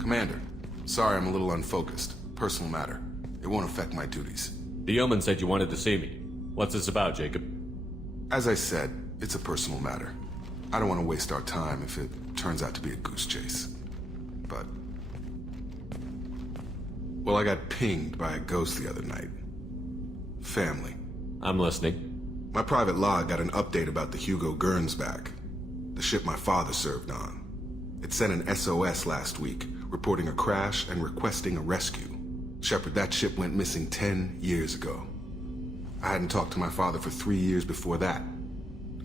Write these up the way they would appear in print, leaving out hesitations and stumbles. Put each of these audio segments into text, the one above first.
Commander, sorry I'm a little unfocused. Personal matter. It won't affect my duties. The yeoman said you wanted to see me. What's this about, Jacob? As I said, it's a personal matter. I don't want to waste our time if it turns out to be a goose chase. But... well, I got pinged by a ghost the other night. Family. I'm listening. My private log got an update about the Hugo Gernsback, the ship my father served on. It sent an SOS last week, reporting a crash and requesting a rescue. Shepard, that ship went missing 10 years ago. I hadn't talked to my father for 3 years before that.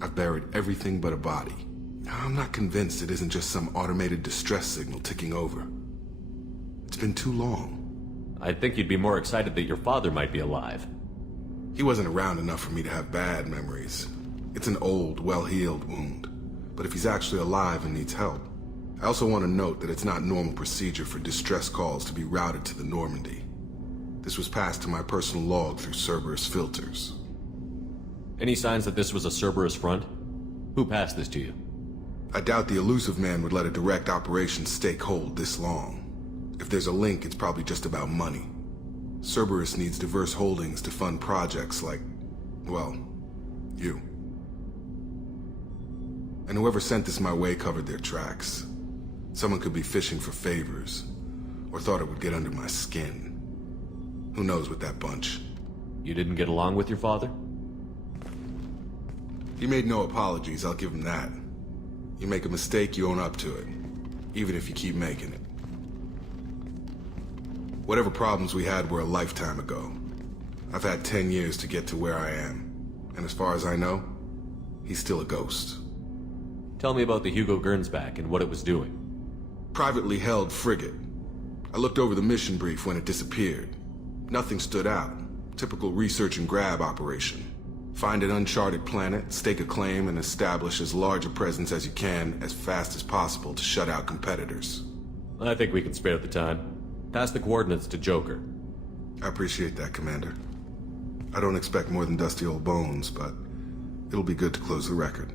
I've buried everything but a body. I'm not convinced it isn't just some automated distress signal ticking over. It's been too long. I'd think you'd be more excited that your father might be alive. He wasn't around enough for me to have bad memories. It's an old, well-healed wound. But if he's actually alive and needs help, I also want to note that it's not normal procedure for distress calls to be routed to the Normandy. This was passed to my personal log through Cerberus filters. Any signs that this was a Cerberus front? Who passed this to you? I doubt the elusive man would let a direct operations stake hold this long. If there's a link, it's probably just about money. Cerberus needs diverse holdings to fund projects like, well, you. And whoever sent this my way covered their tracks. Someone could be fishing for favors, or thought it would get under my skin. Who knows with that bunch? You didn't get along with your father? He made no apologies, I'll give him that. You make a mistake, you own up to it, even if you keep making it. Whatever problems we had were a lifetime ago. I've had 10 years to get to where I am, and as far as I know, he's still a ghost. Tell me about the Hugo Gernsback and what it was doing. Privately held frigate. I looked over the mission brief when it disappeared. Nothing stood out. Typical research and grab operation. Find an uncharted planet, stake a claim, and establish as large a presence as you can as fast as possible to shut out competitors. I think we can spare the time. Pass the coordinates to Joker. I appreciate that, Commander. I don't expect more than dusty old bones, but it'll be good to close the record.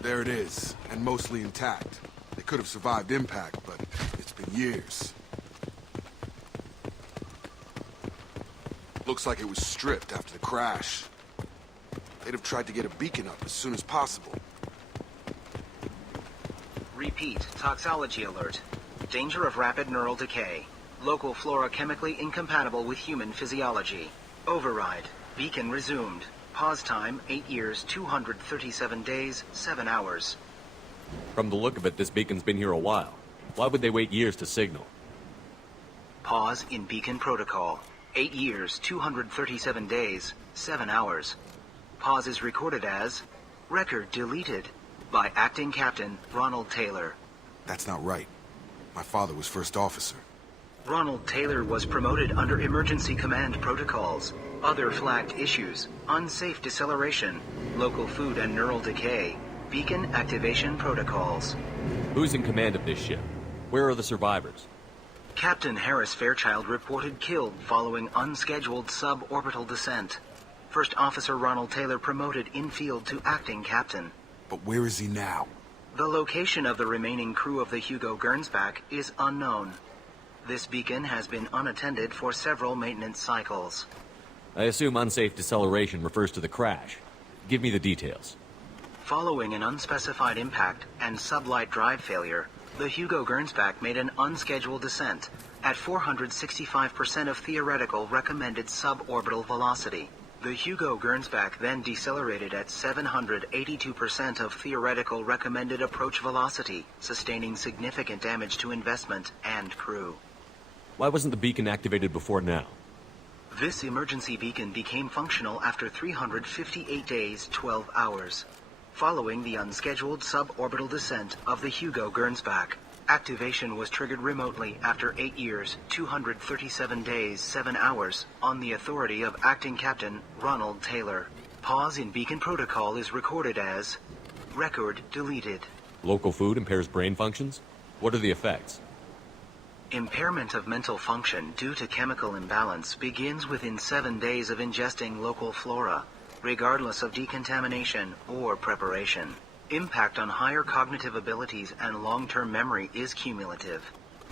There it is, and mostly intact. They could have survived impact, but it's been years. Looks like it was stripped after the crash. They'd have tried to get a beacon up as soon as possible. Repeat, toxology alert. Danger of rapid neural decay. Local flora chemically incompatible with human physiology. Override. Beacon resumed. Pause time, 8 years, 237 days, 7 hours. From the look of it, this beacon's been here a while. Why would they wait years to signal? Pause in beacon protocol. 8 years, 237 days, 7 hours. Pause is recorded as record deleted by Acting Captain Ronald Taylor. That's not right. My father was first officer. Ronald Taylor was promoted under emergency command protocols. Other flagged issues: unsafe deceleration, local food and neural decay, beacon activation protocols. Who's in command of this ship? Where are the survivors? Captain Harris Fairchild reported killed following unscheduled suborbital descent. First Officer Ronald Taylor promoted in-field to acting captain. But where is he now? The location of the remaining crew of the Hugo Gernsback is unknown. This beacon has been unattended for several maintenance cycles. I assume unsafe deceleration refers to the crash. Give me the details. Following an unspecified impact and sublight drive failure, the Hugo Gernsback made an unscheduled descent, at 465% of theoretical recommended suborbital velocity. The Hugo Gernsback then decelerated at 782% of theoretical recommended approach velocity, sustaining significant damage to investment and crew. Why wasn't the beacon activated before now? This emergency beacon became functional after 358 days, 12 hours, following the unscheduled suborbital descent of the Hugo Gernsback. Activation was triggered remotely after 8 years, 237 days, 7 hours, on the authority of Acting Captain Ronald Taylor. Pause in beacon protocol is recorded as record deleted. Local food impairs brain functions? What are the effects? Impairment of mental function due to chemical imbalance begins within 7 days of ingesting local flora, regardless of decontamination or preparation. Impact on higher cognitive abilities and long-term memory is cumulative,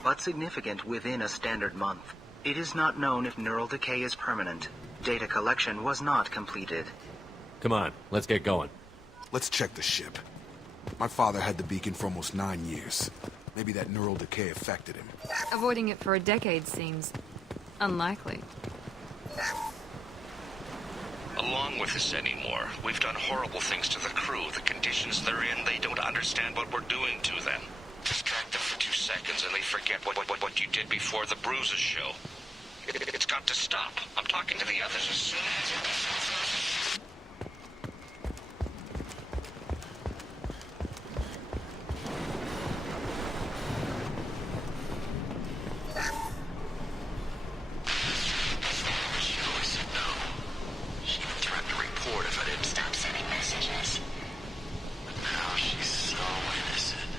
but significant within a standard month. It is not known if neural decay is permanent. Data collection was not completed. Come on, let's get going. Let's check the ship. My father had the beacon for almost 9 years. Maybe that neural decay affected him. Avoiding it for a decade seems unlikely. Along with us anymore. We've done horrible things to the crew. The conditions they're in, they don't understand what we're doing to them. Distract them for 2 seconds and they forget what you did before the bruises show. It's got to stop. I'm talking to the others as soon as... if I didn't stop sending messages. But now she's so innocent.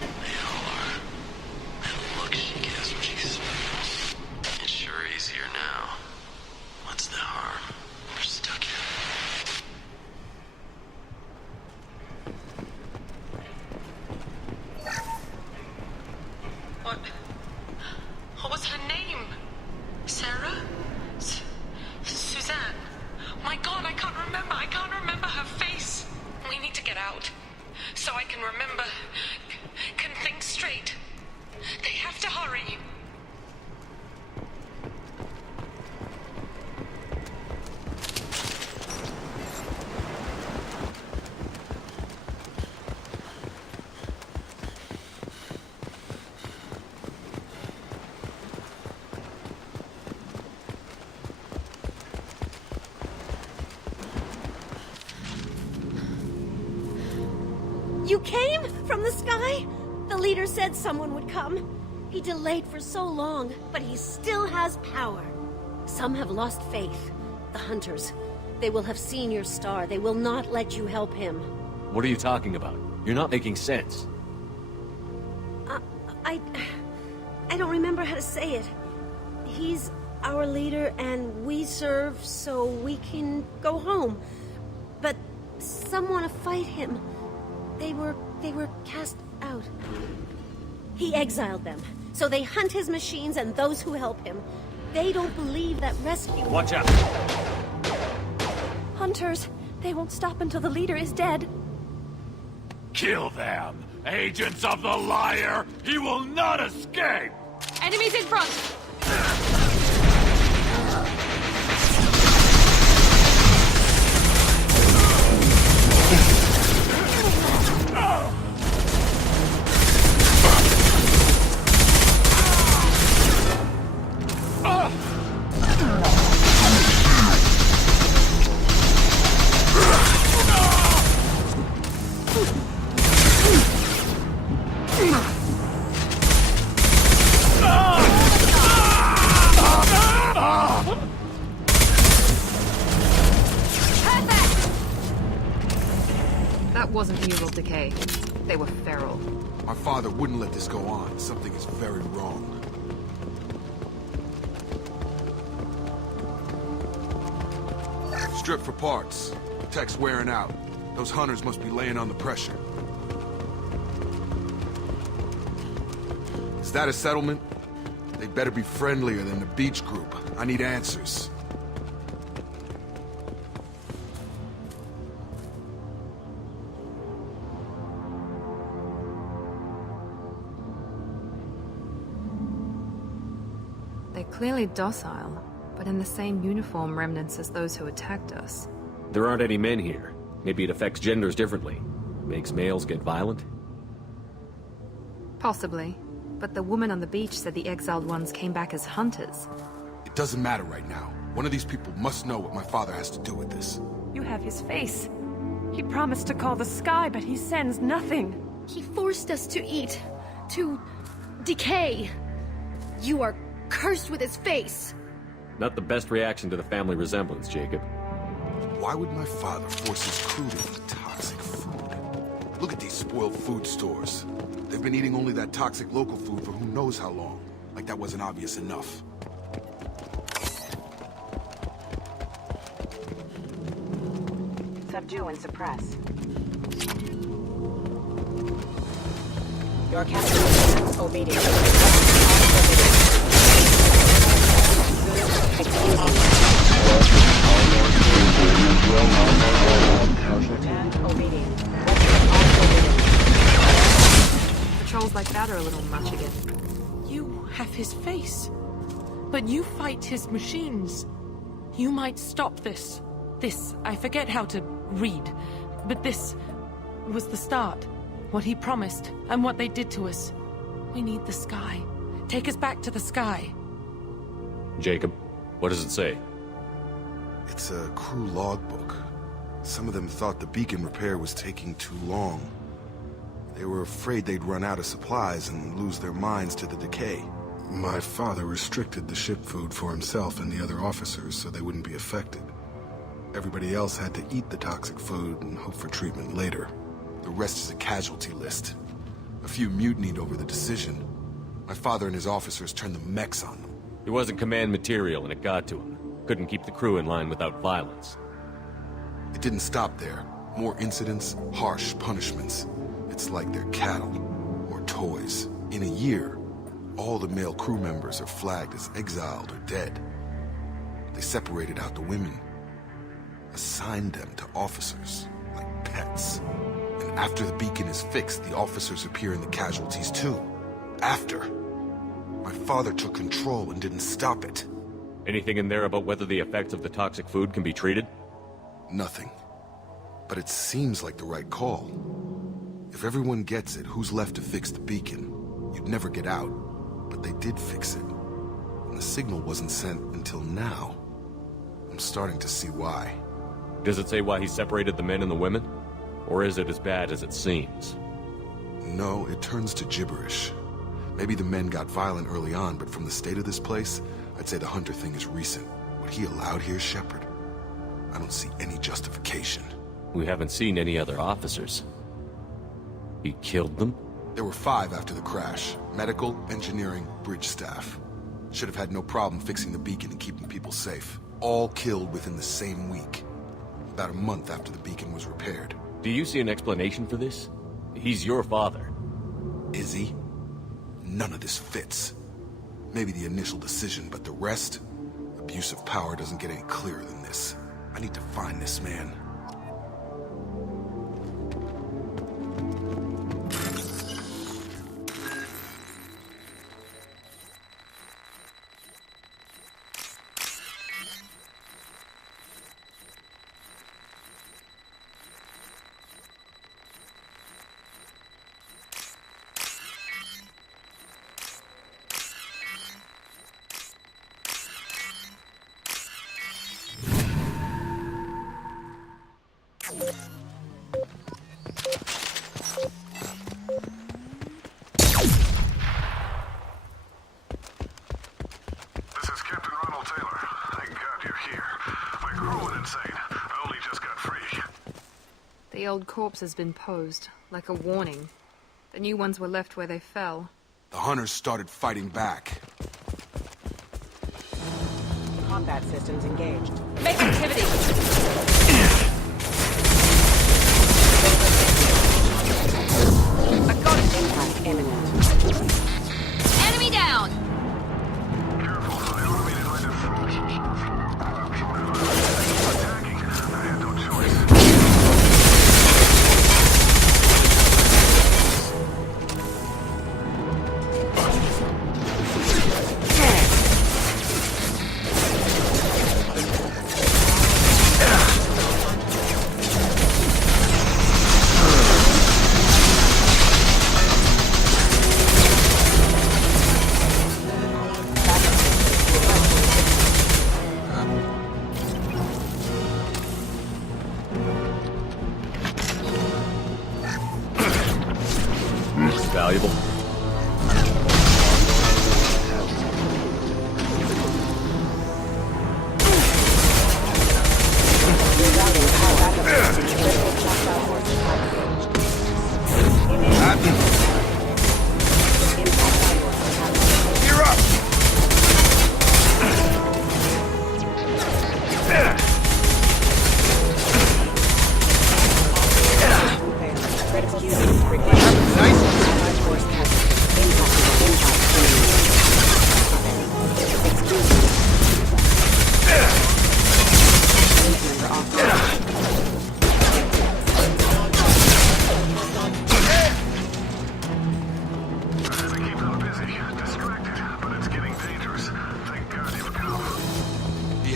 They all are. That look she gives when she's... It's sure easier now. What's the harm? We're stuck here. What was her name? Sarah? Suzanne? My God, I can't remember. I can't remember her face. We need to get out. So I can remember. Can think straight. They have to hurry. You came from the sky? The leader said someone would come. He delayed for so long, but he still has power. Some have lost faith. The hunters. They will have seen your star. They will not let you help him. What are you talking about? You're not making sense. I don't remember how to say it. He's our leader and we serve so we can go home. But some want to fight him. They were cast out. He exiled them, so they hunt his machines and those who help him. They don't believe that rescue... Watch out! Hunters, they won't stop until the leader is dead. Kill them! Agents of the liar! He will not escape! Enemies in front! That wasn't neural decay. They were feral. My father wouldn't let this go on. Something is very wrong. Strip for parts. Tech's wearing out. Those hunters must be laying on the pressure. Is that a settlement? They better be friendlier than the beach group. I need answers. clearly docile, but in the same uniform remnants as those who attacked us. There aren't any men here. Maybe it affects genders differently. Makes males get violent? Possibly. But the woman on the beach said the exiled ones came back as hunters. It doesn't matter right now. One of these people must know what my father has to do with this. You have his face. He promised to call the sky, but he sends nothing. He forced us to eat, to decay. You are cursed with his face. Not the best reaction to the family resemblance, Jacob. Why would my father force his crew to eat toxic food? Look at these spoiled food stores. They've been eating only that toxic local food for who knows how long. Like that wasn't obvious enough. Subdue and suppress. Your captain obedient. Obedient. Patrols like that are a little much again. You have his face, but you fight his machines. You might stop this. This, I forget how to read, but this was the start. What he promised, and what they did to us. We need the sky. Take us back to the sky. Jacob, what does it say? It's a crew logbook. Some of them thought the beacon repair was taking too long. They were afraid they'd run out of supplies and lose their minds to the decay. My father restricted the ship food for himself and the other officers so they wouldn't be affected. Everybody else had to eat the toxic food and hope for treatment later. The rest is a casualty list. A few mutinied over the decision. My father and his officers turned the mechs on them. He wasn't command material and it got to him. Couldn't keep the crew in line without violence. It didn't stop there. More incidents, harsh punishments. It's like they're cattle or toys. In a year, all the male crew members are flagged as exiled or dead. They separated out the women, assigned them to officers like pets. And after the beacon is fixed, the officers appear in the casualties too. After. My father took control and didn't stop it. Anything in there about whether the effects of the toxic food can be treated? Nothing. But it seems like the right call. If everyone gets it, who's left to fix the beacon? You'd never get out. But they did fix it. And the signal wasn't sent until now. I'm starting to see why. Does it say why he separated the men and the women? Or is it as bad as it seems? No, it turns to gibberish. Maybe the men got violent early on, but from the state of this place, I'd say the Hunter thing is recent. What he allowed here, Shepard? I don't see any justification. We haven't seen any other officers. He killed them? There were 5 after the crash. Medical, engineering, bridge staff. Should have had no problem fixing the beacon and keeping people safe. All killed within the same week. About a month after the beacon was repaired. Do you see an explanation for this? He's your father. Is he? None of this fits. Maybe the initial decision, but the rest? Abuse of power doesn't get any clearer than this. I need to find this man. The old corpse has been posed, like a warning. The new ones were left where they fell. The hunters started fighting back. Combat systems engaged. Make activity! I got it. Impact imminent. Enemy down!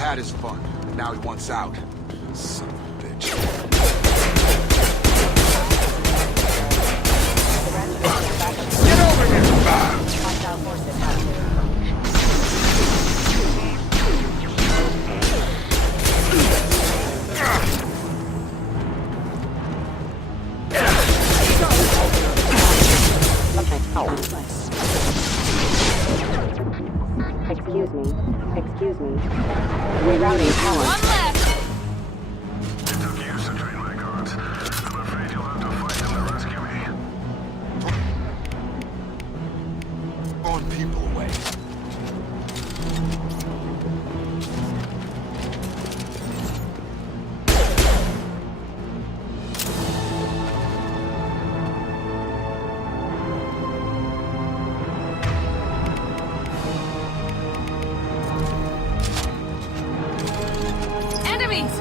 had his fun. Now he wants out. Son of a bitch. Get over here! Hostile forces active. Excuse me. Rerouting power. One left! It took years to train my guards. I'm afraid you'll have to fight them to rescue me. Throwing people away. Enemies!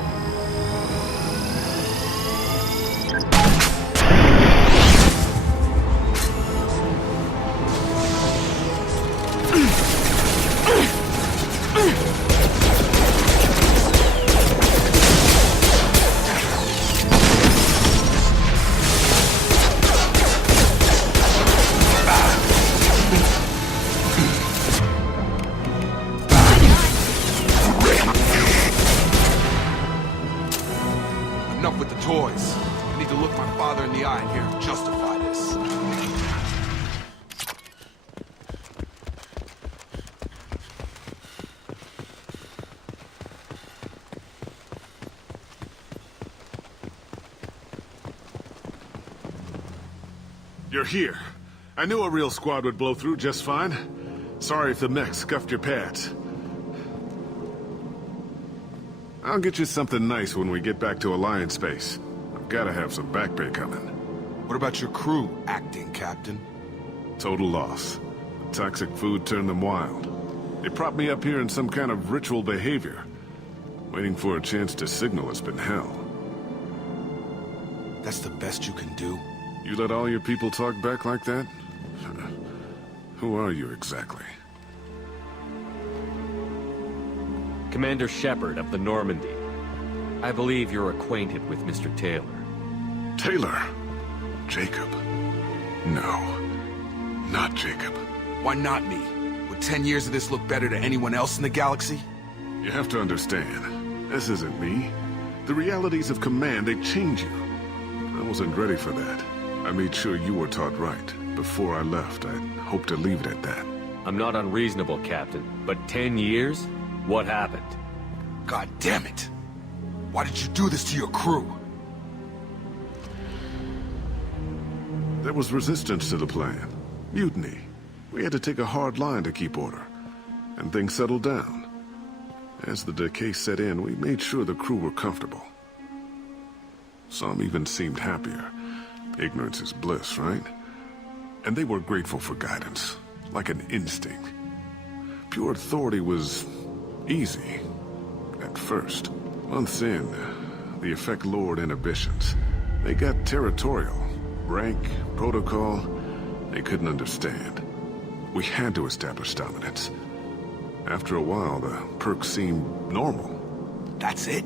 Enough with the toys. I need to look my father in the eye and hear him justify this. You're here. I knew a real squad would blow through just fine. Sorry if the mech scuffed your pads. I'll get you something nice when we get back to Alliance space. I've gotta have some back pay coming. What about your crew, acting captain? Total loss. The toxic food turned them wild. They propped me up here in some kind of ritual behavior. Waiting for a chance to signal has been hell. That's the best you can do? You let all your people talk back like that? Who are you exactly? Commander Shepard of the Normandy. I believe you're acquainted with Mr. Taylor. Taylor? Jacob? No. Not Jacob. Why not me? Would 10 years of this look better to anyone else in the galaxy? You have to understand, this isn't me. The realities of command, they change you. I wasn't ready for that. I made sure you were taught right. Before I left, I hoped to leave it at that. I'm not unreasonable, Captain, but 10 years? What happened? God damn it! Why did you do this to your crew? There was resistance to the plan. Mutiny. We had to take a hard line to keep order. And things settled down. As the decay set in, we made sure the crew were comfortable. Some even seemed happier. Ignorance is bliss, right? And they were grateful for guidance, like an instinct. Pure authority was easy, at first. Months in, the effect lowered inhibitions. They got territorial. Rank, protocol, they couldn't understand. We had to establish dominance. After a while, the perks seemed normal. That's it?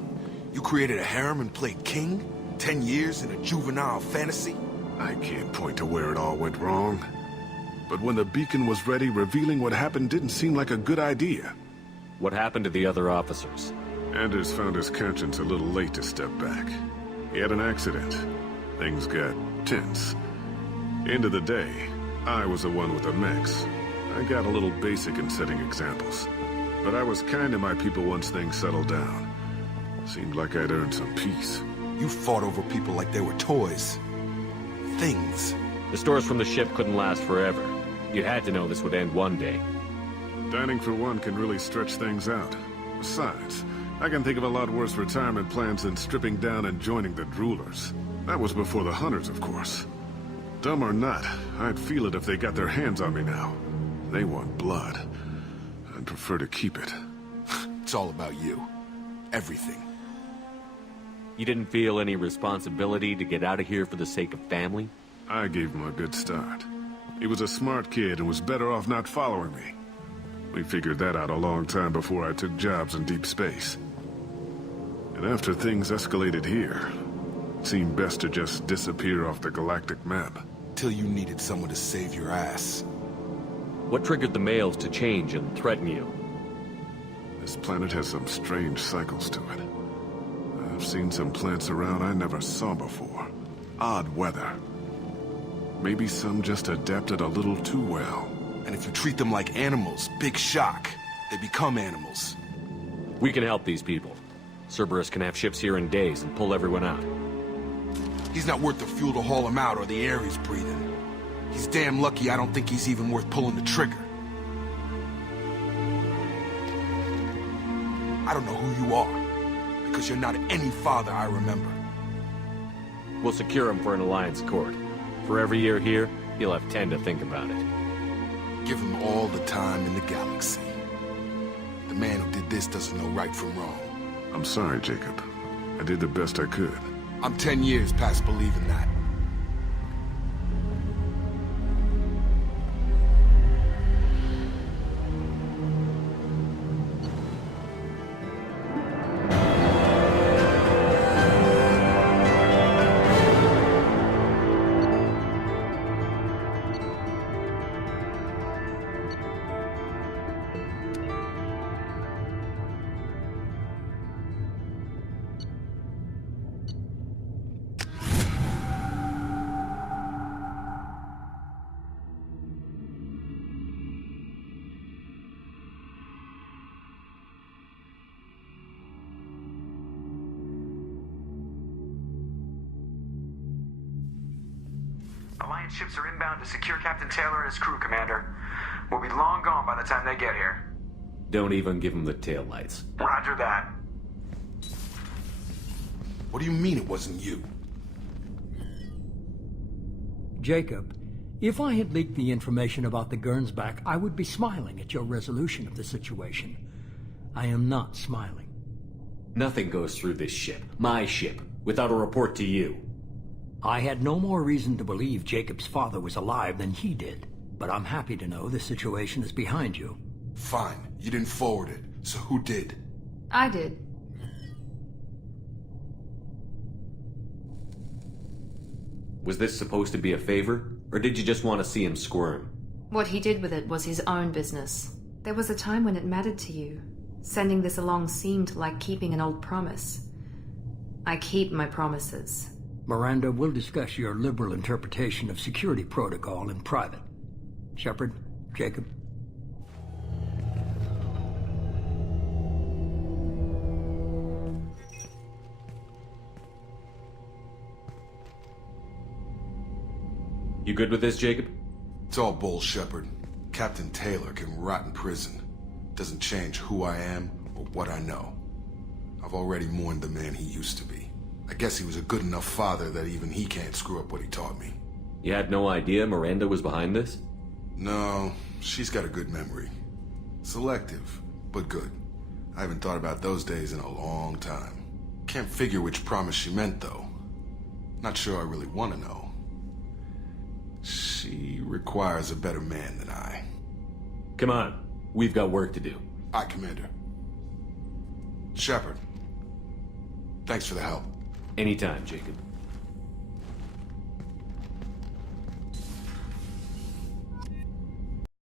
You created a harem and played king? 10 years in a juvenile fantasy? I can't point to where it all went wrong. But when the beacon was ready, revealing what happened didn't seem like a good idea. What happened to the other officers? Anders found his conscience a little late to step back. He had an accident. Things got tense. End of the day, I was the one with the mechs. I got a little basic in setting examples. But I was kind to my people once things settled down. Seemed like I'd earned some peace. You fought over people like they were toys. Things. The stores from the ship couldn't last forever. You had to know this would end one day. Dining for one can really stretch things out. Besides, I can think of a lot worse retirement plans than stripping down and joining the droolers. That was before the hunters, of course. Dumb or not, I'd feel it if they got their hands on me now. They want blood. I'd prefer to keep it. It's all about you. Everything. You didn't feel any responsibility to get out of here for the sake of family? I gave him a good start. He was a smart kid and was better off not following me. We figured that out a long time before I took jobs in deep space. And after things escalated here, it seemed best to just disappear off the galactic map. Till you needed someone to save your ass. What triggered the males to change and threaten you? This planet has some strange cycles to it. I've seen some plants around I never saw before. Odd weather. Maybe some just adapted a little too well. And if you treat them like animals, big shock. They become animals. We can help these people. Cerberus can have ships here in days and pull everyone out. He's not worth the fuel to haul him out or the air he's breathing. He's damn lucky I don't think he's even worth pulling the trigger. I don't know who you are, because you're not any father I remember. We'll secure him for an Alliance court. For every year here, he'll have 10 to think about it. Give him all the time in the galaxy. The man who did this doesn't know right from wrong. I'm sorry, Jacob. I did the best I could. I'm 10 years past believing that. Alliance ships are inbound to secure Captain Taylor and his crew, Commander. We'll be long gone by the time they get here. Don't even give them the taillights. Roger that. What do you mean it wasn't you? Jacob, if I had leaked the information about the Gernsback, I would be smiling at your resolution of the situation. I am not smiling. Nothing goes through this ship, my ship, without a report to you. I had no more reason to believe Jacob's father was alive than he did, but I'm happy to know the situation is behind you. Fine. You didn't forward it, so who did? I did. Was this supposed to be a favor, or did you just want to see him squirm? What he did with it was his own business. There was a time when it mattered to you. Sending this along seemed like keeping an old promise. I keep my promises. Miranda, we'll discuss your liberal interpretation of security protocol in private. Shepard, Jacob. You good with this, Jacob? It's all bull, Shepard. Captain Taylor can rot in prison. Doesn't change who I am or what I know. I've already mourned the man he used to be. I guess he was a good enough father that even he can't screw up what he taught me. You had no idea Miranda was behind this? No, she's got a good memory. Selective, but good. I haven't thought about those days in a long time. Can't figure which promise she meant, though. Not sure I really want to know. She requires a better man than I. Come on, we've got work to do. Aye, Commander. Shepard, thanks for the help. Anytime, Jacob.